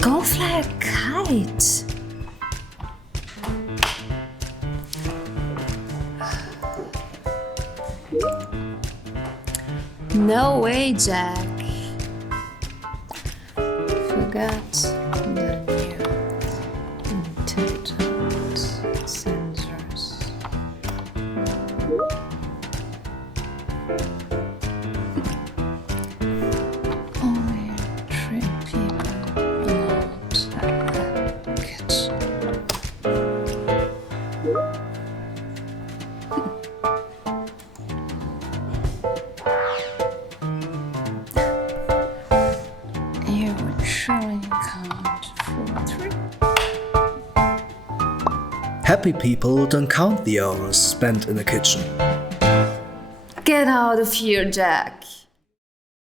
Go fly a kite. No way, Jack. Forgot the new intelligent sensors. Only 3 people allowed at the kitchen. You would surely count for 3. Happy people don't count the hours spent in the kitchen. Get out of here, Jack.